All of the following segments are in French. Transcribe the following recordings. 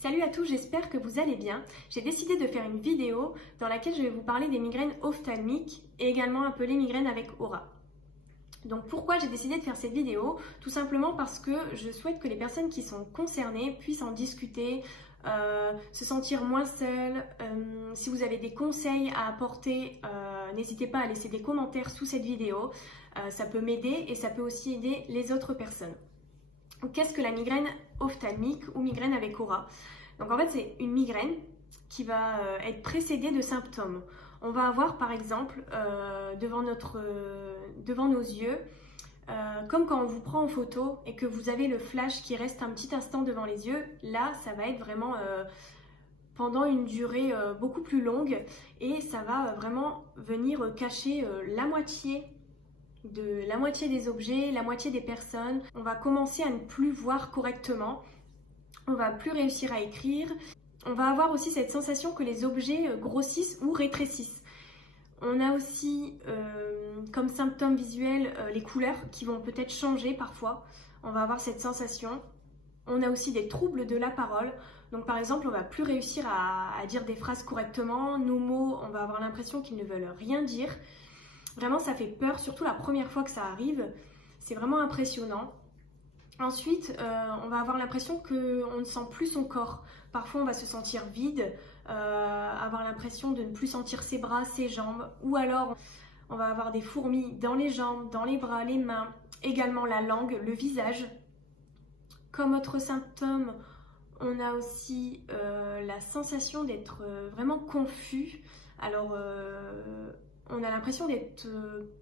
Salut à tous, j'espère que vous allez bien. J'ai décidé de faire une vidéo dans laquelle je vais vous parler des migraines ophtalmiques et également appelées migraines avec aura. Donc pourquoi j'ai décidé de faire cette vidéo? Tout simplement parce que je souhaite que les personnes qui sont concernées puissent en discuter, se sentir moins seules. Si vous avez des conseils à apporter, n'hésitez pas à laisser des commentaires sous cette vidéo. Ça peut m'aider et ça peut aussi aider les autres personnes. Qu'est-ce que la migraine ophtalmique ou migraine avec aura? Donc en fait, c'est une migraine qui va être précédée de symptômes. On va avoir par exemple devant nos yeux, comme quand on vous prend en photo et que vous avez le flash qui reste un petit instant devant les yeux, là ça va être vraiment pendant une durée beaucoup plus longue et ça va vraiment venir cacher la moitié des objets, la moitié des personnes. On va commencer à ne plus voir correctement, on va plus réussir à écrire. On va avoir aussi cette sensation que les objets grossissent ou rétrécissent. On a aussi comme symptôme visuel les couleurs qui vont peut-être changer parfois. On va avoir cette sensation. On a aussi des troubles de la parole. Donc par exemple, on va plus réussir à dire des phrases correctement. Nos mots, on va avoir l'impression qu'ils ne veulent rien dire. Vraiment, ça fait peur, surtout la première fois que ça arrive. C'est vraiment impressionnant. Ensuite, on va avoir l'impression qu'on ne sent plus son corps. Parfois, on va se sentir vide, avoir l'impression de ne plus sentir ses bras, ses jambes. Ou alors, on va avoir des fourmis dans les jambes, dans les bras, les mains. Également la langue, le visage. Comme autre symptôme, on a aussi la sensation d'être vraiment confus. Alors, on a l'impression d'être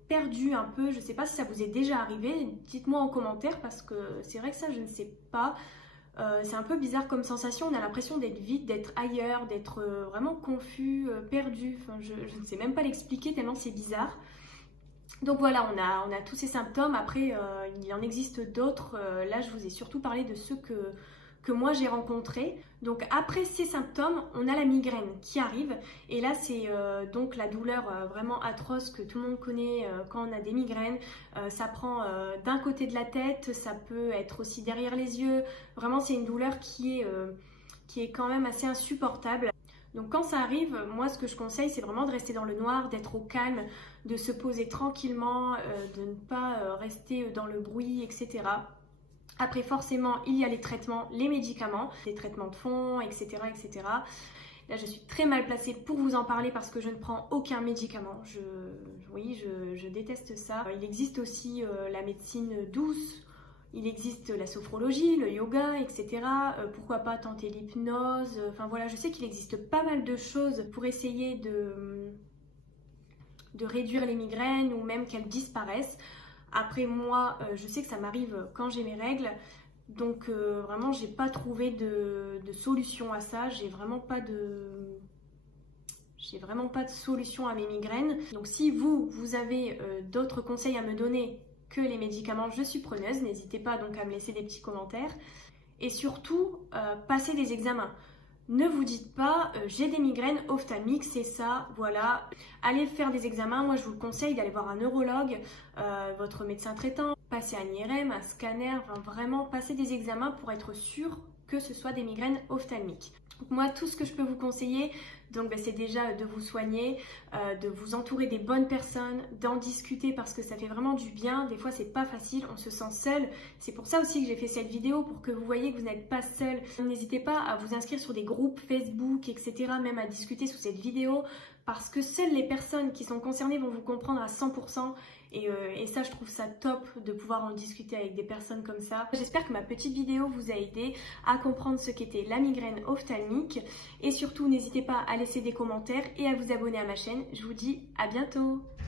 perdu un peu. Je ne sais pas si ça vous est déjà arrivé. Dites-moi en commentaire parce que c'est vrai que ça, je ne sais pas. C'est un peu bizarre comme sensation. On a l'impression d'être vide, d'être ailleurs, d'être vraiment confus, perdu. Enfin, je ne sais même pas l'expliquer tellement c'est bizarre. Donc voilà, on a tous ces symptômes. Après, il en existe d'autres. Là, je vous ai surtout parlé de ceux que moi j'ai rencontrés. Donc après ces symptômes, on a la migraine qui arrive. Et là, c'est donc la douleur vraiment atroce que tout le monde connaît quand on a des migraines. Ça prend d'un côté de la tête, ça peut être aussi derrière les yeux. Vraiment, c'est une douleur qui est quand même assez insupportable. Donc quand ça arrive, moi ce que je conseille, c'est vraiment de rester dans le noir, d'être au calme, de se poser tranquillement, de ne pas rester dans le bruit, etc. Après, forcément, il y a les traitements, les médicaments, les traitements de fond, etc., etc. Là, je suis très mal placée pour vous en parler parce que je ne prends aucun médicament. Je déteste ça. Il existe aussi la médecine douce. Il existe la sophrologie, le yoga, etc. Pourquoi pas tenter l'hypnose. Enfin voilà, je sais qu'il existe pas mal de choses pour essayer de réduire les migraines ou même qu'elles disparaissent. Après moi, je sais que ça m'arrive quand j'ai mes règles. Donc vraiment, j'ai pas trouvé de solution à ça. J'ai vraiment pas de solution à mes migraines. Donc si vous avez d'autres conseils à me donner que les médicaments, je suis preneuse. N'hésitez pas donc à me laisser des petits commentaires. Et surtout, passez des examens. Ne vous dites pas j'ai des migraines ophtalmiques, c'est ça, voilà. Allez faire des examens. Moi, je vous conseille d'aller voir un neurologue, votre médecin traitant, passer un IRM, un scanner, enfin, vraiment passer des examens pour être sûr que ce soit des migraines ophtalmiques. Donc moi, tout ce que je peux vous conseiller, donc c'est déjà de vous soigner, de vous entourer des bonnes personnes, d'en discuter parce que ça fait vraiment du bien. Des fois, c'est pas facile, on se sent seul. C'est pour ça aussi que j'ai fait cette vidéo, pour que vous voyez que vous n'êtes pas seul. N'hésitez pas à vous inscrire sur des groupes Facebook, etc., même à discuter sous cette vidéo, parce que seules les personnes qui sont concernées vont vous comprendre à 100%. Et ça, je trouve ça top de pouvoir en discuter avec des personnes comme ça. J'espère que ma petite vidéo vous a aidé à comprendre ce qu'était la migraine ophtalmique. Et surtout, n'hésitez pas à laisser des commentaires et à vous abonner à ma chaîne. Je vous dis à bientôt!